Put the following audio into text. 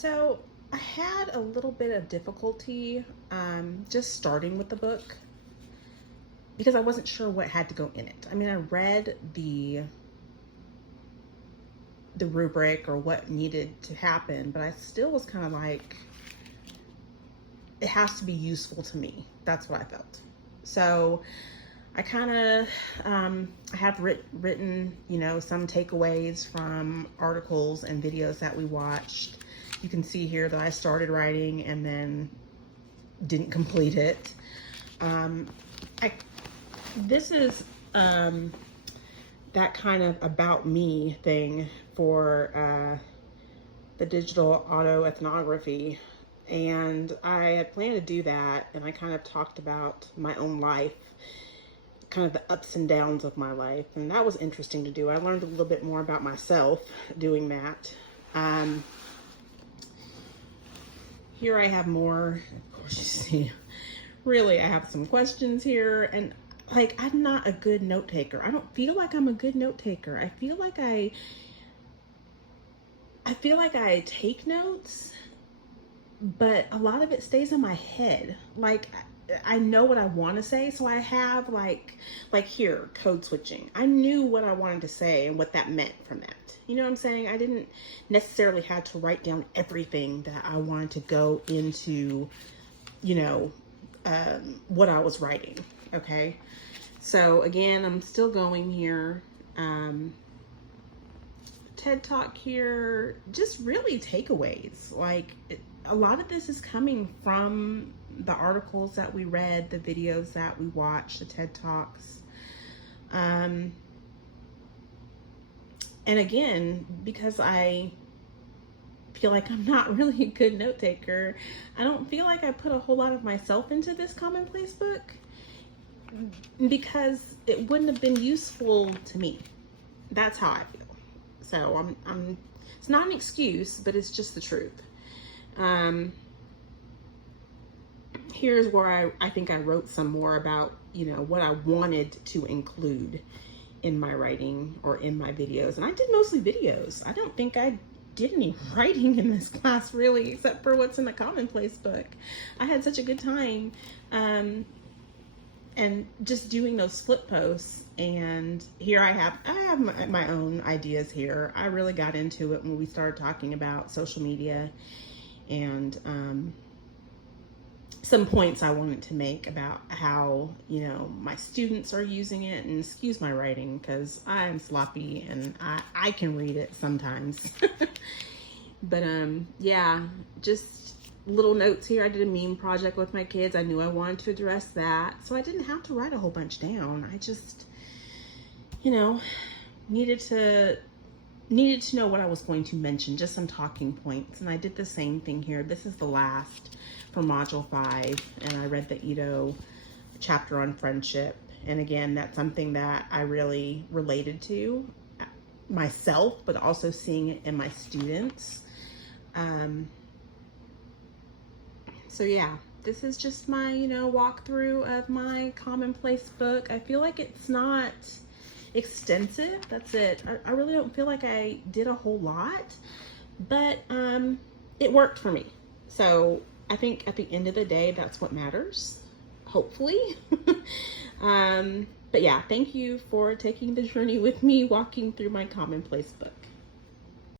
So I had a little bit of difficulty just starting with the book because I wasn't sure what had to go in it. I mean, I read the rubric or what needed to happen, but I still was kind of like, it has to be useful to me. That's what I felt. So I kind of, I have written, some takeaways from articles and videos that we watched. You can see here that I started writing and then didn't complete it. This is that kind of about me thing for the digital autoethnography. And I had planned to do that, and I kind of talked about my own life, kind of the ups and downs of my life, and that was interesting to do. I learned a little bit more about myself doing that. Here I have more, of course you see, really I have some questions here, and like, I'm not a good note taker. I don't feel like I'm a good note taker. I feel like I take notes, but a lot of it stays in my head. Like, I know what I want to say, so I have like here, code switching. I knew what I wanted to say and what that meant from that. You know what I'm saying? I didn't necessarily have to write down everything that I wanted to go into, what I was writing. Okay. So again, I'm still going here. TED Talk here, just really takeaways. Like, a lot of this is coming from the articles that we read, the videos that we watched, the TED Talks. And again, because I feel like I'm not really a good note taker, I don't feel like I put a whole lot of myself into this Commonplace book because it wouldn't have been useful to me. That's how I feel. So it's not an excuse, but it's just the truth. Here's where I think I wrote some more about, what I wanted to include in my writing or in my videos. And I did mostly videos. I don't think I did any writing in this class really, except for what's in the Commonplace book. I had such a good time. And just doing those flip posts, and here I have my own ideas here. I really got into it when we started talking about social media and some points I wanted to make about how, my students are using it. And excuse my writing because I'm sloppy and I can read it sometimes. But yeah, just little notes here. I did a meme project with my kids. I knew I wanted to address that, so I didn't have to write a whole bunch down. I just, needed to know what I was going to mention, just some talking points. And I did the same thing here. This is the last for module 5, and I read the Ito chapter on friendship. And again, that's something that I really related to myself, but also seeing it in my students. So yeah, this is just my, walkthrough of my Commonplace book. I feel like it's not extensive. That's it. I really don't feel like I did a whole lot, but it worked for me. So I think at the end of the day, that's what matters, hopefully. But yeah, thank you for taking the journey with me, walking through my Commonplace book.